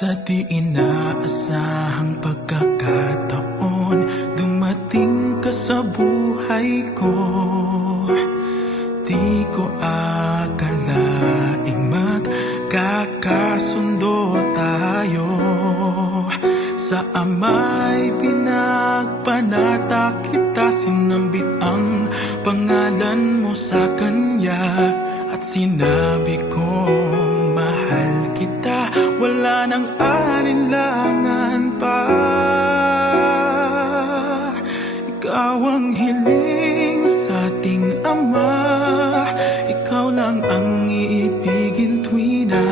Sa di inaasahang pagkakataon, dumating ka sa buhay ko. Di ko akalaing magkakasundo tayo. Sa Ama'y pinagpanata kita, sinambit ang pangalan mo sa Kanya. At sinabi kong mahal kita, wala nang alinlangan pa. Ikaw ang hiling sa ating Ama, ikaw lang ang iibigin tuwi na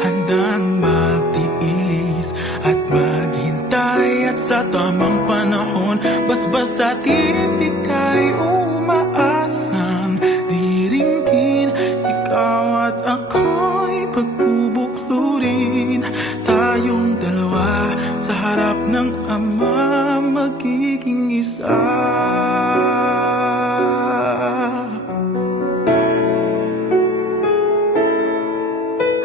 handang magtiis at maghintay. At sa tamang panahon, basbas at ibig ay umaasang diringgin. Ikaw at ako'y pagbubuklurin, tayong dalawa sa harap ng Ama, magiging isa.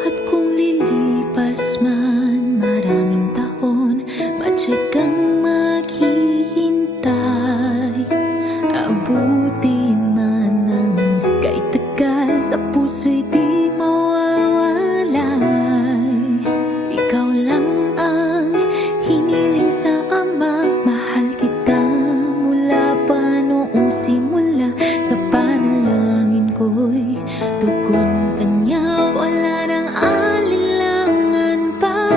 At kung lilipas man maraming taon, patsyag kang maghihintay. Abutin man ang kahit tagal, sa puso'y di mawawalay. Ikaw lang ang hiniling sa Ama, mahal kita mula pa noong simula. Sa panalangin ko'y tugon ka niya, wala nang alinlangan pa.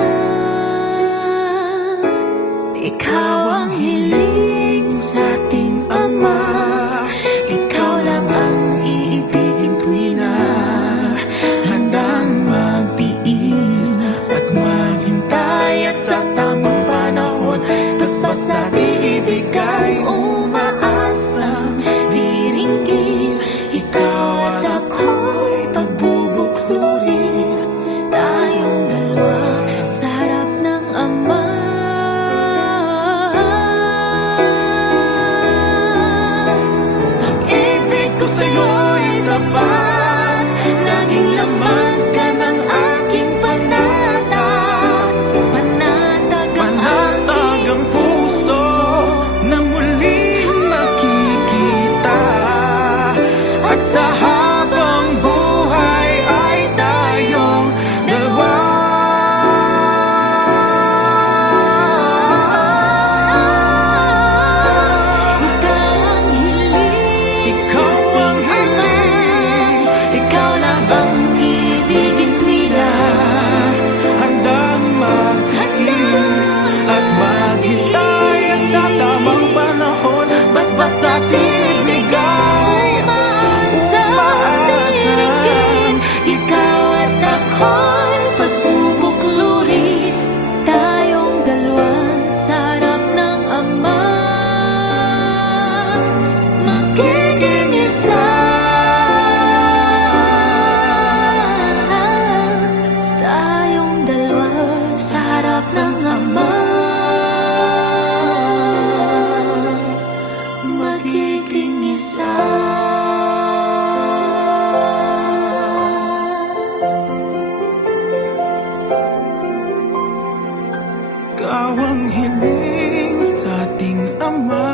Ikaw ang hiling sa ating Ama, ikaw lang ang iibigin tuwi na handang magtiis at maghintay. At sa tamang panahon, basbas at iibig ay umaasang diringgin. Ikaw at ako'y pagbubuklurin, tayong dalawa sa harap ng Ama. Pag-ibig ko sa'yo'y tapat, laging laman ka ng aking panata. Panatag ang Panatag ang puso na muling makikita. At sa habang buhay ay tayong dalawa. Ikaw ang hiling, Ikaw ang hiling, ikaw lang ang ibigin tuwi na handang magtiis at maghintay. At sa tamang panahon, basbas at ibig ay umaasang diringgin. Ikaw at ako'y pagbubuklurin, tayong dalawa sa harap ng Ama, magiging isa. Tayong dalawa sa harap ng Ama, magiging isa. Ikaw ang hiling sa ating Ama,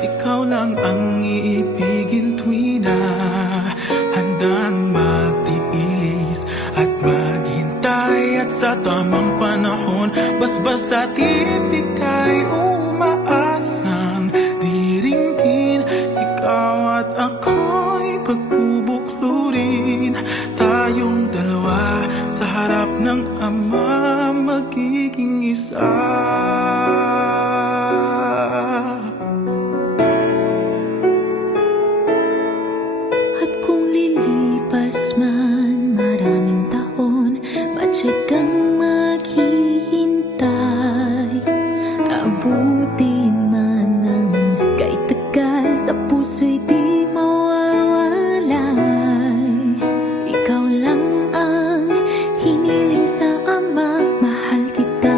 ikaw lang ang iibigin tuwi na handang magtiis at maghintay. At sa tamang panahon, basbas at ibig ay umaasang diringgin. Ikaw at ako'y pagbubuklurin, tayong dalawa sa harap ng Ama, magiging isa. At kung lilipas man maraming taon, patsyag kang maghihintay. Abutin man ang kahit tagal, sa puso'y di mawawalay. Ikaw lang ang hiniling sa Ama, mahal kita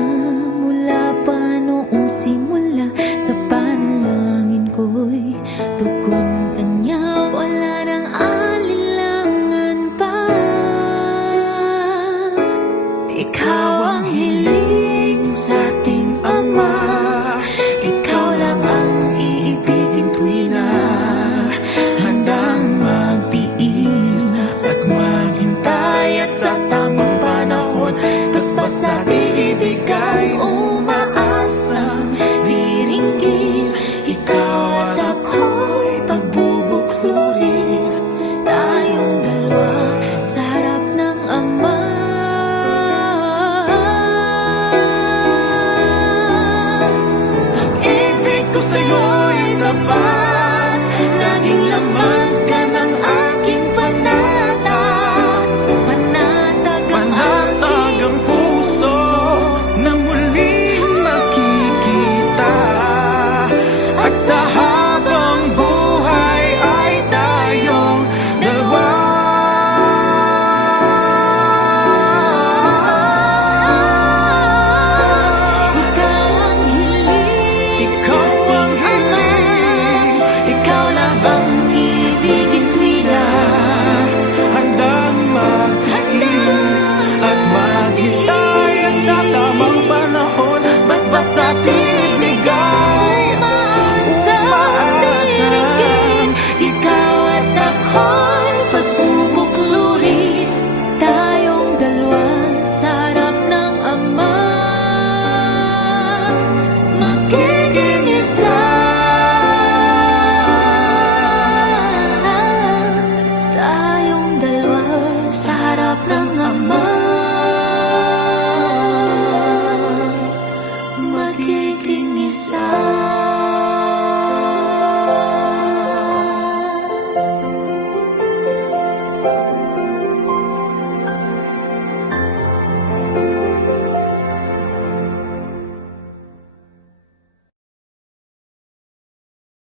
mula pa noong simula. Sa panalangin ko'y tugon ka niya, wala nang alinlangan pa. Ikaw at